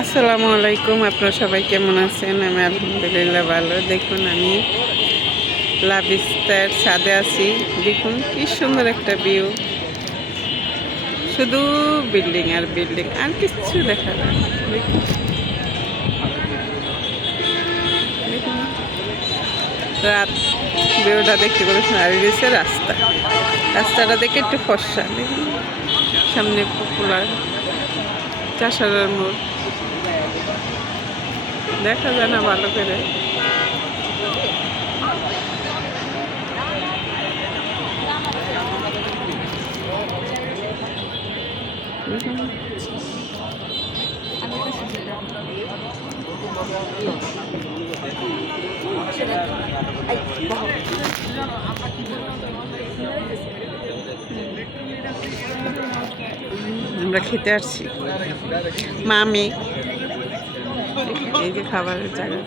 আসসালামু আলাইকুম, আপনারা সবাই কেমন আছেন? আমি আলহামদুলিল্লাহ ভালো। দেখুন, আমি লাভিস্তার ছাদে আছি। দেখুন, কি সুন্দর একটা ভিউ শুধু বিল্ডিং আর বিল্ডিং আর কিছু দেখা যায় রাত ভিউটা দেখতে পাচ্ছেন আর হচ্ছে রাস্তা। রাস্তাটা দেখে একটু ফর্সা। দেখুন, সামনে পপুলার চাষার মোড়। দেখা যায় না ভালো করে। আমরা খেতে আসছি। মামি এই যে খাবারের জায়গা।